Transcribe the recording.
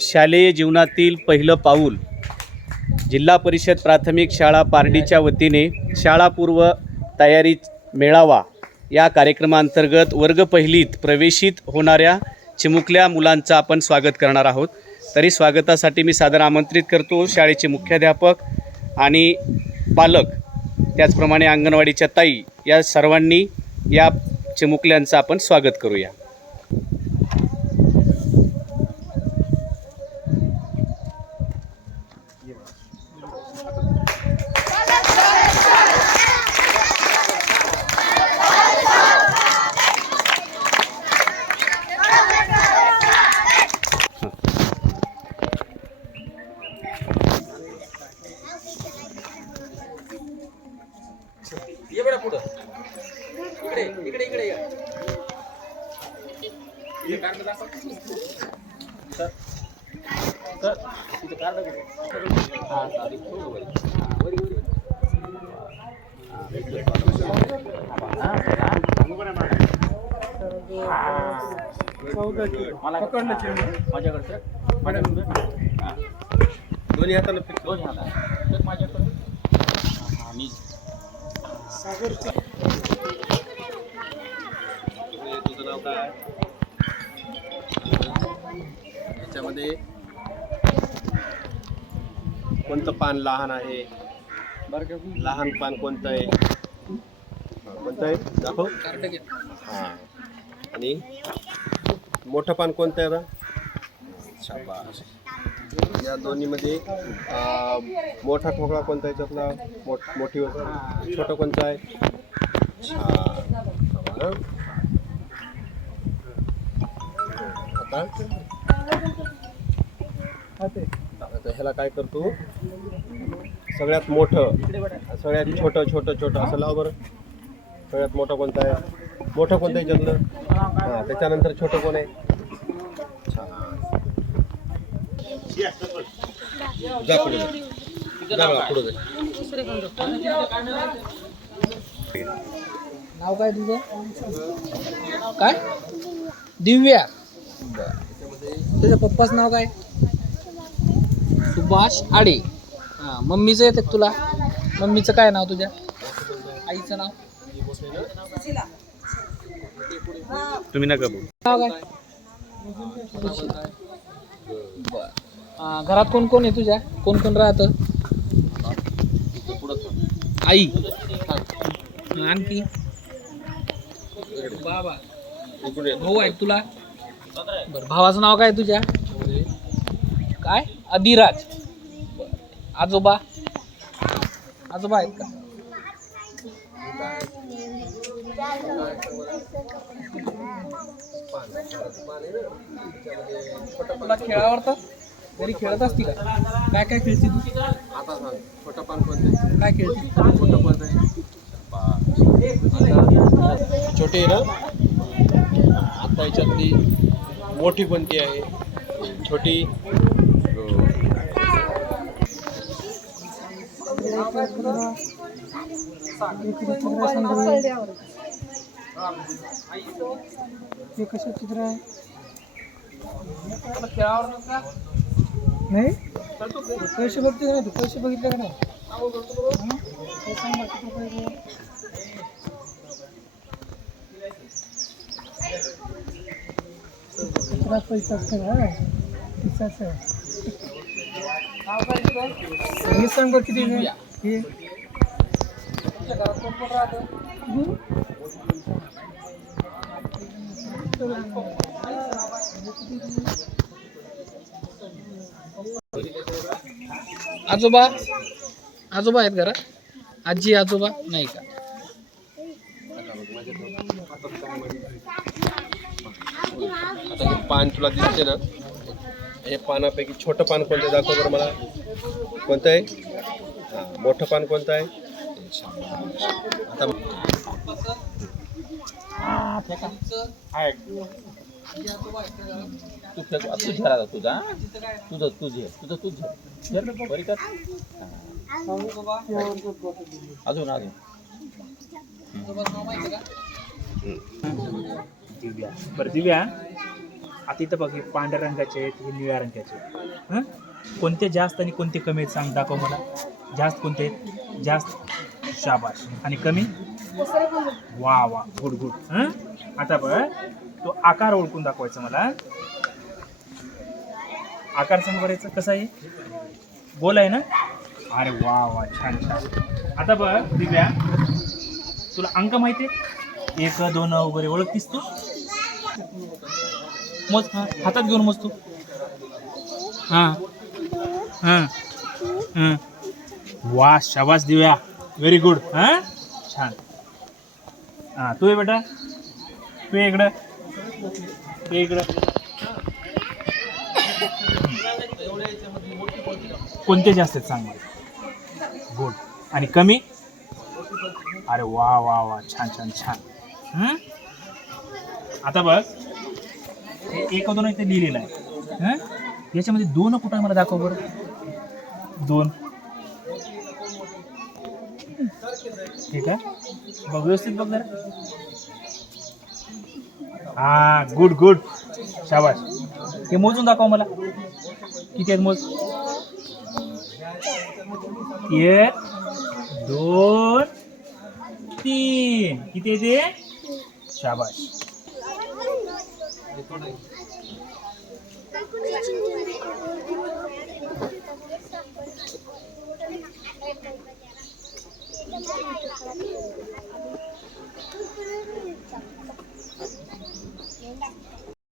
शालेय जीवनातील पहिलं पाऊल जिल्हा परिषद प्राथमिक शाळा पारडीच्या वतीने शाळापूर्व तयारी मेळावा या कार्यक्रमांतर्गत वर्ग पहिलीत प्रवेशित होणाऱ्या चिमुकल्या मुलांचं आपण स्वागत करणार आहोत. तरी स्वागतासाठी मी सादर आमंत्रित करतो शाळेचे मुख्याध्यापक आणि पालक त्याचप्रमाणे अंगणवाडीच्या ताई या सर्वांनी या चिमुकल्यांचं आपण स्वागत करूया. ये बेटा पुढं. इकडे इकडे इकडे या. इथे कार्ड दाखव सर. सर. इथे कार्ड दाखव हा वर वर. मला माझ्याकडे सर. माझ्याकडे. दोन्ही हाताला दोन्ही हातात सर माझ्याकडे तुझं नाव काय याच्यामध्ये कोणतं पान लहान आहे? लहान पान कोणतं आहे? कोणतं आहे? दाखव. हां. आणि मोठं पान कोणतं आहे आता? शाबास. या दोन्हीमध्ये मोठा ठोकळा कोणता आहे त्यातला मोठ मोठी वस्तू. छोटं कोणतं आहे? आता? आता ह्याला काय करतो? सगळ्यात मोठं सगळ्यात छोटं छोटं छोटं असं लाव बरं. सगळ्यात मोठं कोणतं आहे? मोठं कोणतं आहे याच्यातलं हां त्याच्यानंतर छोटं कोण आहे छान जा पुढे जा. जा बाळा, पुढे जा. नाव काय तुझं? काय? दिव्या. तुझ्या पप्पाचं नाव काय? सुभाष आडे. हां मम्मीचं येतं तुला? मम्मीचं काय नाव तुझ्या? आईचं नाव? तुम्ही नका बोलू. नाव काय. बरं. घरात कोण कोण आहे तुझ्या? कोण कोण राहतं? आई. आणखी? बाबा. भाऊ आहे तुला? बरं भावाचं नाव काय तुझ्या? काय? अधिराज. बरं. आजोबा. आजोबा आहेत का? तुला खेळ आवडतात घरी खेळत असती का काय काय खेळती तू? आता सांग छोटं पान कोणतं काय खेळती? छोटं कोणतं छोटे ना? आता याच्यातली मोठी कोणती आहे? छोटी? हे कसं चित्र आहे? तुला खेळ आवडतात का? नाही? पैसे बघते का नाही तू? पैसे बघितले का नाही? किती पैसा हे? सांग बरं किती हे? आजोबा? आजोबा आहेत घरात? आजी आजोबा? नाही का? आता हे पान तुला दिसते ना? हे पानापैकी छोटं पान कोणतं? दाखव बरं मला. कोणतं आहे? हां मोठं पान कोणतं आहे? आता तू खेळ तू खेळा तुझा तुझं तुझे तुझं तुझं खेळ बरी का अजून अजून दिव्या बरं दिव्या आता इथं बघ हे पांढऱ्या रंगाचे आहेत हे निळ्या रंगाचे आहेत कोणते जास्त आणि कोणते कमी आहेत सांग दाखव मला जास्त कोणते आहेत जास्त शाबाश आणि कमी वा वा गुड गुड हं? आता बघ तो आकार ओळखून दाखवायचा मला. आकार सांग कसं आहे? गोल आहे ना? अरे वा वा छान छान. आता बघ दिव्या तुला अंक माहिती आहे? एक दोन वगैरे ओळखतीस तू? मोज हां हातात घेऊन मोज तू. हां हां हां. वा शाबास दिव्या. व्हेरी गुड हां? छान. हां तू ये बेटा. तू इकडं. कोणते जास्त आहेत सांग मला? गुड आणि कमी? अरे वा वा वा. छान छान छान. आता बघ. हे एक दोन इथे लिहिलेलं आहे. याच्यामध्ये दोन कुठं आहे मला दाखव बरं. दोन. ठीक आहे बघ व्यवस्थित बघ जरा. हा गुड गुड शाबाश हे मोजून दाखव मला. किती आहेत मोज? एक दोन तीन. किती येते शाबाश